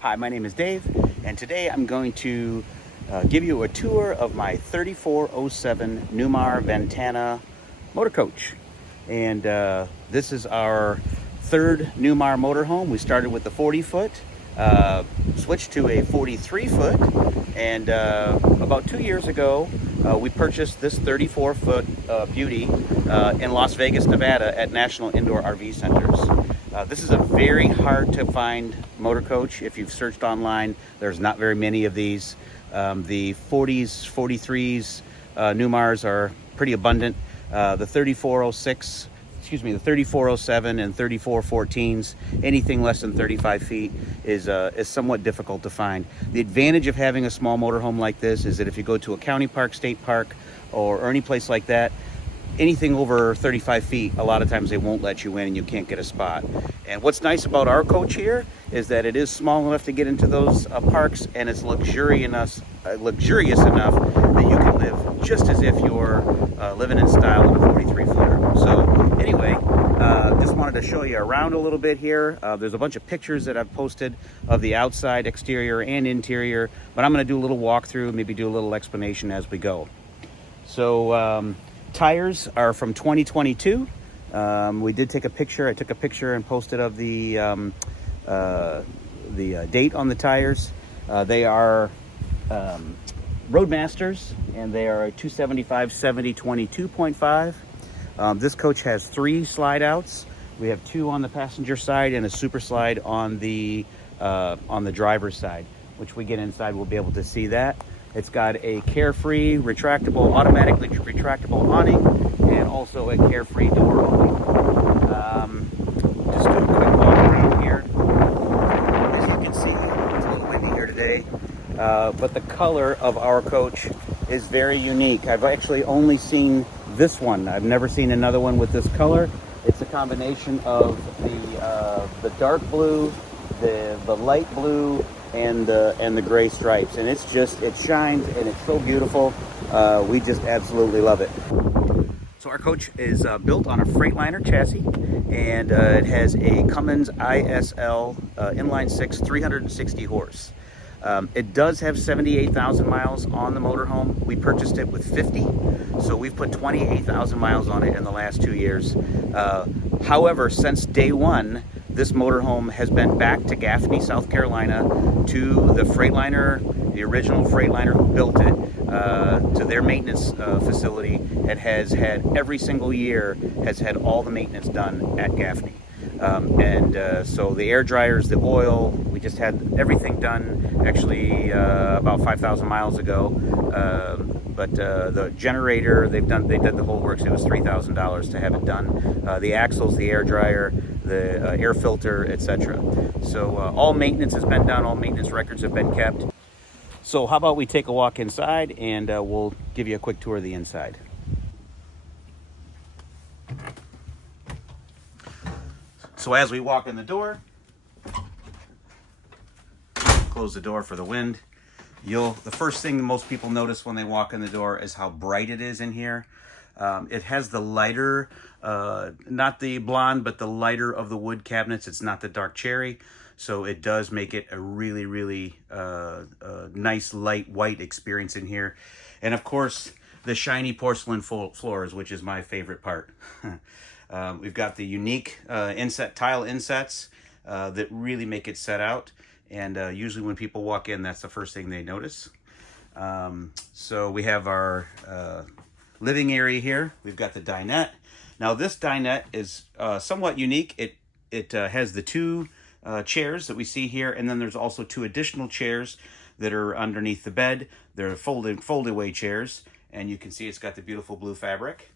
Hi, my name is Dave, and today I'm going to give you a tour of my 3407 Newmar Ventana motor coach. And this is our third Newmar motorhome. We started with the 40-foot, switched to a 43-foot, and about 2 years ago, we purchased this 34-foot beauty in Las Vegas, Nevada at National Indoor RV Centers. This is a very hard to find motor coach. If you've searched online, there's not very many of these. The 40s, 43s, Newmars are pretty abundant. The 3406, the 3407 and 3414s, anything less than 35 feet is somewhat difficult to find. The advantage of having a small motorhome like this is that if you go to a county park, state park, or any place like that, anything over 35 feet, a lot of times they won't let you in and you can't get a spot. And what's nice about our coach here is that it is small enough to get into those parks, and it's luxurious enough that you can live just as if you're living in style in a 43 footer. So anyway, just wanted to show you around a little bit here. There's a bunch of pictures that I've posted of the outside, exterior, and interior, but I'm going to do a little walkthrough, maybe do a little explanation as we go. So tires are from 2022. We did take a picture. I took a picture and posted of the date on the tires. They are Roadmasters, and they are a 275 70 22.5. This coach has 3 slide outs. We have 2 on the passenger side and a super slide on the driver's side. Which we get inside, we'll be able to see that. It's got a Carefree retractable, automatically retractable awning, and also a Carefree door opening. Just do a quick walk around here. As you can see, it's a little windy here today, but the color of our coach is very unique. I've actually only seen this one. I've never seen another one with this color. It's a combination of the dark blue, the light blue, and the gray stripes, and it shines and it's so beautiful. We just absolutely love it. So our coach is built on a Freightliner chassis, and it has a Cummins ISL inline 6 360 horse. It does have 78,000 miles on the motorhome. We purchased it with 50, so we've put 28,000 miles on it in the last 2 years. However, since day one, this motorhome has been back to Gaffney, South Carolina, to the Freightliner, the original Freightliner who built it, to their maintenance facility. It has had every single year, has had all the maintenance done at Gaffney. So the air dryers, the oil, we just had everything done actually about 5,000 miles ago. But the generator, they did the whole works. It was $3,000 to have it done. The axles, the air dryer, the air filter, etc. So all maintenance has been done. All maintenance records have been kept. So how about we take a walk inside, and we'll give you a quick tour of the inside. So as we walk in the door, close the door for the wind. The first thing that most people notice when they walk in the door is how bright it is in here. It has the lighter, not the blonde, but the lighter of the wood cabinets. It's not the dark cherry. So it does make it a really, really nice light white experience in here. And of course, the shiny porcelain floors, which is my favorite part. We've got the unique tile insets that really make it set out. And usually when people walk in, that's the first thing they notice. So we have our living area here. We've got the dinette. Now this dinette is somewhat unique. It has the 2 chairs that we see here, and then there's also 2 additional chairs that are underneath the bed. They're fold-away chairs, and you can see it's got the beautiful blue fabric.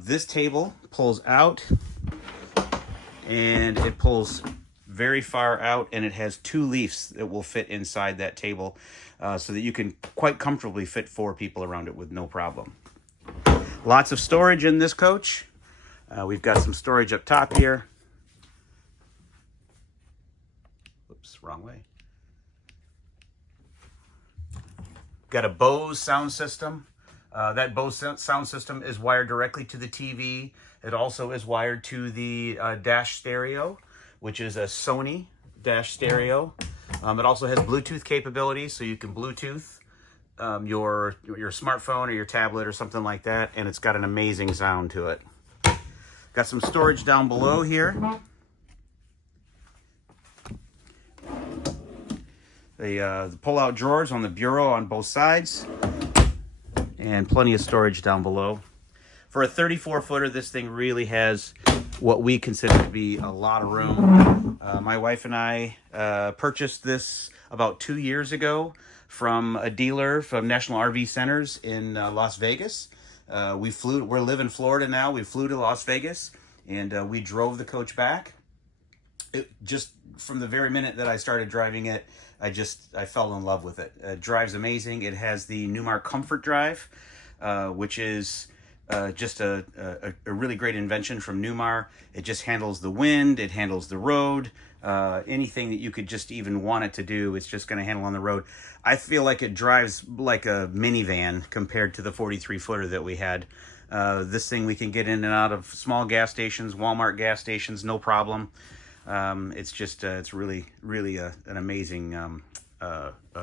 This table pulls out, and it pulls very far out, and it has 2 leaves that will fit inside that table, so that you can quite comfortably fit 4 people around it with no problem. Lots of storage in this coach. We've got some storage up top here. Oops, wrong way. Got a Bose sound system. That Bose sound system is wired directly to the TV. It also is wired to the dash stereo, which is a Sony dash stereo. It also has Bluetooth capabilities, so you can Bluetooth your smartphone or your tablet or something like that, and it's got an amazing sound to it. Got some storage down below here. The pull-out drawers on the bureau on both sides, and plenty of storage down below. For a 34-footer, this thing really has what we consider to be a lot of room. My wife and I purchased this about 2 years ago from a dealer from National RV Centers in Las Vegas. We live in Florida now. We flew to Las Vegas, and we drove the coach back. Just from the very minute that I started driving it, I fell in love with it. It drives amazing. It has the Newmar Comfort Drive, which is just a really great invention from Newmar. It just handles the wind, it handles the road, anything that you could just even want it to do, it's just going to handle on the road. I feel like it drives like a minivan compared to the 43-footer that we had. This thing we can get in and out of small gas stations, Walmart gas stations, no problem. It's just, it's really an amazing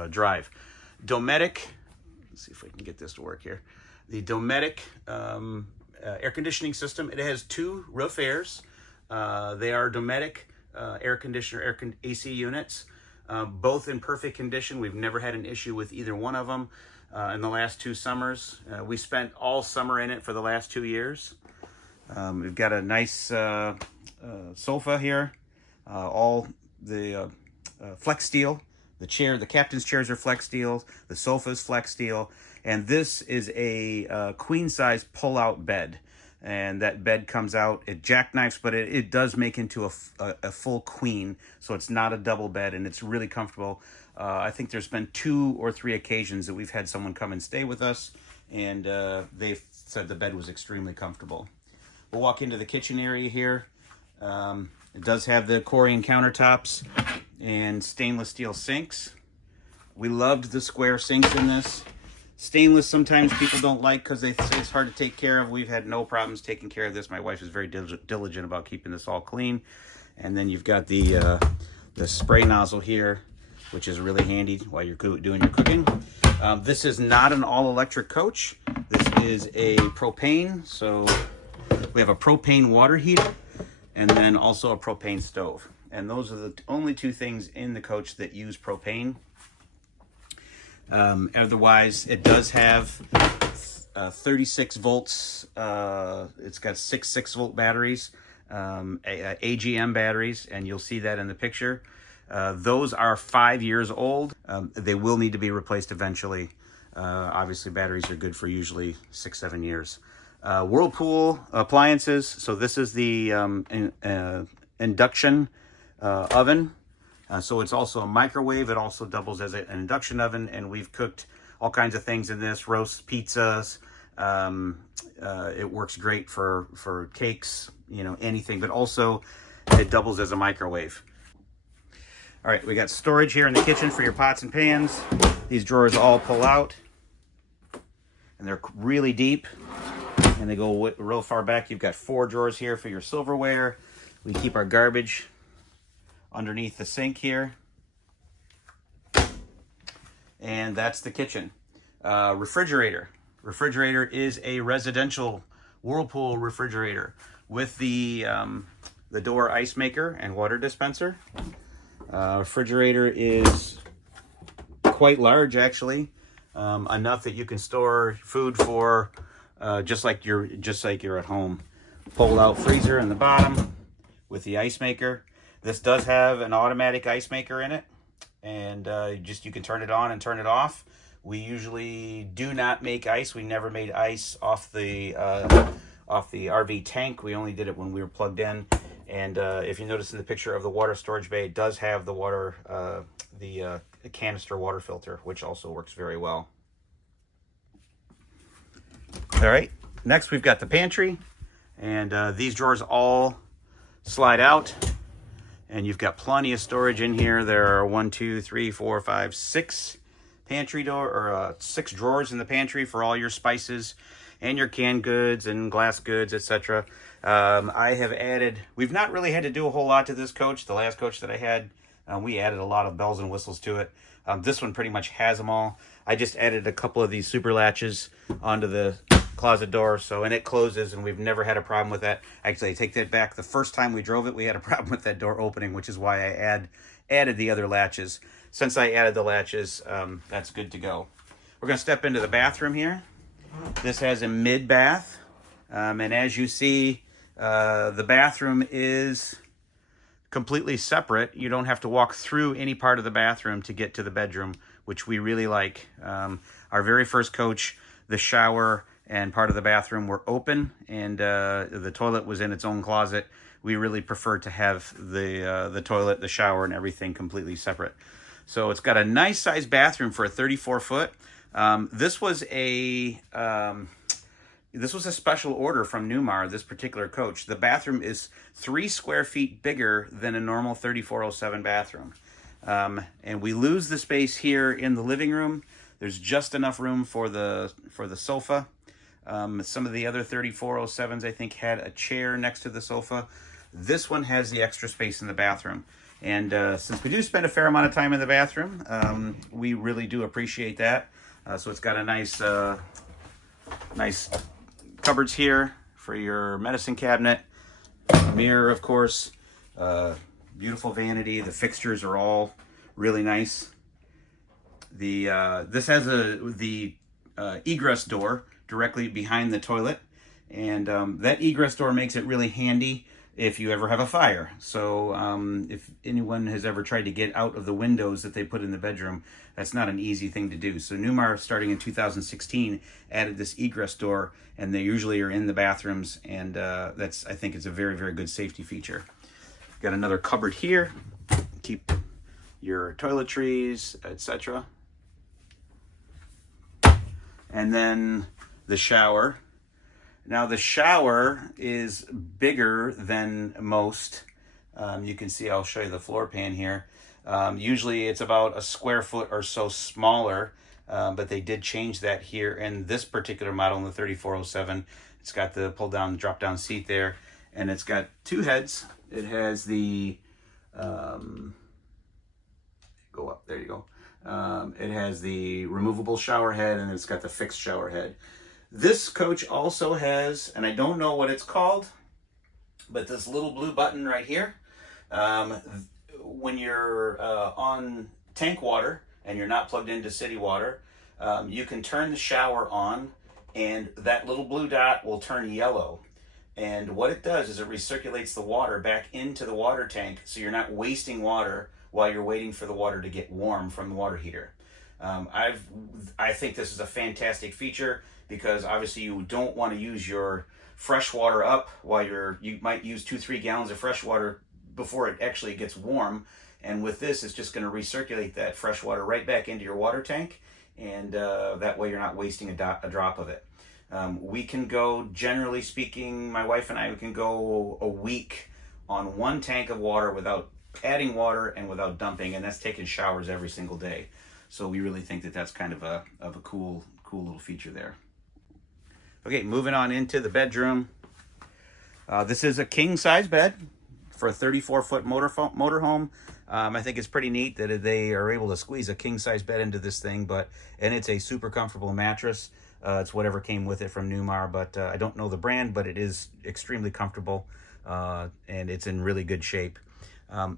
drive. Dometic, let's see if I can get this to work here. The Dometic air conditioning system, it has 2 roof airs. They are Dometic air conditioner, AC units, both in perfect condition. We've never had an issue with either one of them in the last 2 summers. We spent all summer in it for the last 2 years. We've got a nice sofa here. All the flex steel. The captain's chairs are flex steel. The sofa is flex steel. And this is a queen size pull out bed. And that bed comes out, it jackknifes, but it does make into a full queen. So it's not a double bed, and it's really comfortable. I think there's been 2 or 3 occasions that we've had someone come and stay with us, and they've said the bed was extremely comfortable. We'll walk into the kitchen area here. It does have the Corian countertops and stainless steel sinks. We loved the square sinks in this. Stainless sometimes people don't like because they say it's hard to take care of. We've had no problems taking care of this. My wife is very diligent about keeping this all clean. And then you've got the spray nozzle here, which is really handy while you're doing your cooking. This is not an all-electric coach. This is a propane. So we have a propane water heater and then also a propane stove. And those are the only 2 things in the coach that use propane. Otherwise, it does have 36 volts. It's got 6 6-volt batteries, AGM batteries, and you'll see that in the picture. Those are 5 years old. They will need to be replaced eventually. Obviously, batteries are good for usually 6-7 years. Whirlpool appliances. So this is the induction oven. So it's also a microwave. It also doubles as an induction oven, and we've cooked all kinds of things in this, roasts, pizzas. It works great for cakes, anything, but also it doubles as a microwave. All right, we got storage here in the kitchen for your pots and pans. These drawers all pull out, and they're really deep, and they go real far back. You've got 4 drawers here for your silverware. We keep our garbage underneath the sink here. And that's the kitchen. Refrigerator. Refrigerator is a residential Whirlpool refrigerator with the door ice maker and water dispenser. Refrigerator is quite large, actually, enough that you can store food for just like you're at home. Pull out freezer in the bottom with the ice maker. This does have an automatic ice maker in it, and you can turn it on and turn it off. We usually do not make ice. We never made ice off the RV tank. We only did it when we were plugged in. And if you notice in the picture of the water storage bay, it does have the water, the canister water filter, which also works very well. All right, next we've got the pantry, and these drawers all slide out. And you've got plenty of storage in here. There are 6 pantry door or 6 drawers in the pantry for all your spices and your canned goods and glass goods, etc. I have added. We've not really had to do a whole lot to this coach. The last coach that I had, We added a lot of bells and whistles to it. This one pretty much has them all. I just added a couple of these super latches onto the closet door, and it closes, and we've never had a problem with that. Actually, I take that back. The first time we drove it, we had a problem with that door opening, which is why I added the other latches. Since I added the latches, that's good to go. We're going to step into the bathroom here. This has a mid-bath, and as you see, the bathroom is completely separate. You don't have to walk through any part of the bathroom to get to the bedroom, which we really like. Our very first coach, the shower and part of the bathroom were open, and the toilet was in its own closet. We really prefer to have the toilet, the shower, and everything completely separate. So it's got a nice sized bathroom for a 34 foot. This was a special order from Newmar, this particular coach. The bathroom is 3 square feet bigger than a normal 3407 bathroom. And we lose the space here in the living room. There's just enough room for the sofa. Some of the other 3407s, I think, had a chair next to the sofa. This one has the extra space in the bathroom. And since we do spend a fair amount of time in the bathroom, we really do appreciate that. So it's got a nice cupboards here for your medicine cabinet, mirror, of course, beautiful vanity. The fixtures are all really nice. This has the egress door directly behind the toilet, and that egress door makes it really handy if you ever have a fire. So if anyone has ever tried to get out of the windows that they put in the bedroom, that's not an easy thing to do. So Newmar, starting in 2016, added this egress door, and they usually are in the bathrooms, and I think it's a very, very good safety feature. Got another cupboard here, keep your toiletries, etc. And then the shower. Now the shower is bigger than most. You can see, I'll show you the floor pan here. Usually it's about a square foot or so smaller, but they did change that here in this particular model in the 3407. It's got the pull down, drop down seat there, and it's got 2 heads. It has the, go up, there you go. It has the removable shower head, and it's got the fixed shower head. This coach also has, and I don't know what it's called, but this little blue button right here, when you're on tank water and you're not plugged into city water, you can turn the shower on, and that little blue dot will turn yellow. And what it does is it recirculates the water back into the water tank, so you're not wasting water while you're waiting for the water to get warm from the water heater. I think this is a fantastic feature, because obviously you don't want to use your fresh water up while you might use 2-3 gallons of fresh water before it actually gets warm. And with this, it's just going to recirculate that fresh water right back into your water tank, and that way you're not wasting a drop of it. We can go, generally speaking, my wife and I, we can go a week on 1 tank of water without adding water and without dumping, and that's taking showers every single day. So we really think that that's kind of a cool little feature there. Okay, moving on into the bedroom. This is a king-size bed for a 34-foot motorhome. I think it's pretty neat that they are able to squeeze a king-size bed into this thing, and it's a super comfortable mattress. It's whatever came with it from Newmar, but I don't know the brand, but it is extremely comfortable, and it's in really good shape.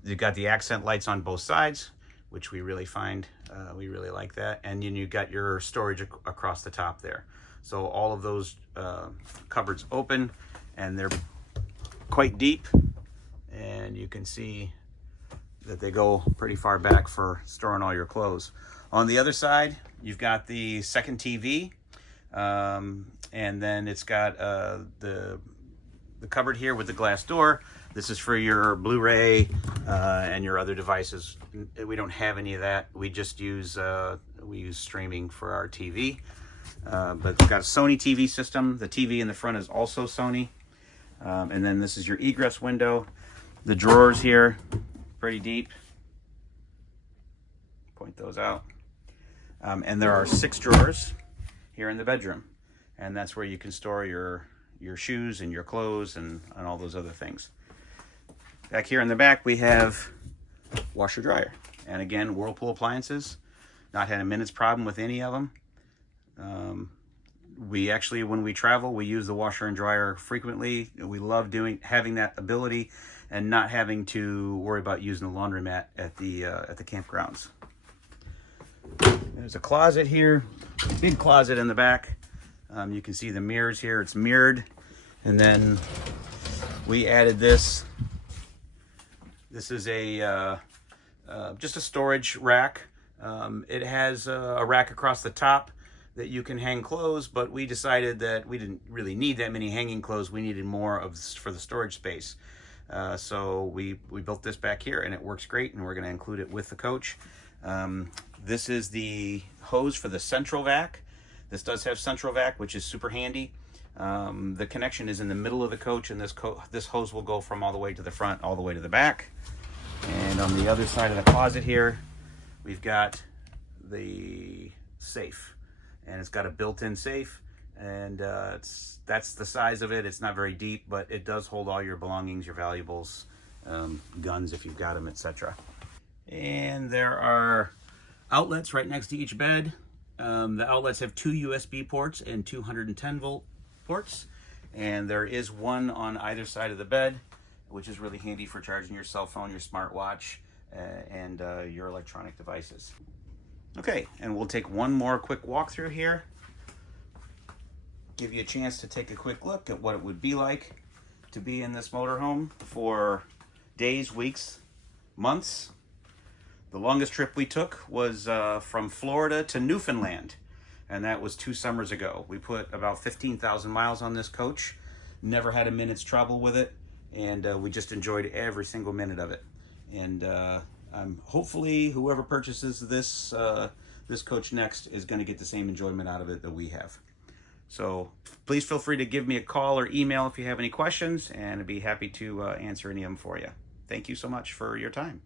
You've got the accent lights on both sides, which we really find, we really like that. And then you've got your storage across the top there. So all of those cupboards open, and they're quite deep, and you can see that they go pretty far back for storing all your clothes. On the other side, you've got the second TV, and then it's got the cupboard here with the glass door. This is for your Blu-ray and your other devices. We don't have any of that. We just use streaming for our TV. But it's got a Sony TV system. The TV in the front is also Sony. And then this is your egress window. The drawers here, pretty deep. Point those out. And there are 6 drawers here in the bedroom. And that's where you can store your shoes and your clothes and all those other things. Back here in the back, we have washer dryer. And again, Whirlpool appliances, not had a minute's problem with any of them. We actually, when we travel, we use the washer and dryer frequently. We love having that ability and not having to worry about using the laundromat at the campgrounds. There's a closet here, big closet in the back. You can see the mirrors here. It's mirrored. And then we added this. This is just a storage rack. It has a rack across the top that you can hang clothes, but we decided that we didn't really need that many hanging clothes. We needed more for the storage space. So we built this back here, and it works great, and we're going to include it with the coach. This is the hose for the central vac. This does have central vac, which is super handy. The connection is in the middle of the coach, and this hose will go from all the way to the front, all the way to the back. And on the other side of the closet here, we've got the safe. And it's got a built-in safe, and that's the size of it. It's not very deep, but it does hold all your belongings, your valuables, guns if you've got them, etc. And there are outlets right next to each bed. The outlets have 2 USB ports and 210 volt ports, and there is one on either side of the bed, which is really handy for charging your cell phone, your smartwatch, and your electronic devices. Okay, and we'll take one more quick walk through here. Give you a chance to take a quick look at what it would be like to be in this motorhome for days, weeks, months. The longest trip we took was from Florida to Newfoundland, and that was 2 summers ago. We put about 15,000 miles on this coach, never had a minute's trouble with it, and we just enjoyed every single minute of it. And hopefully whoever purchases this this coach next is going to get the same enjoyment out of it that we have. So please feel free to give me a call or email if you have any questions, and I'd be happy to answer any of them for you. Thank you so much for your time.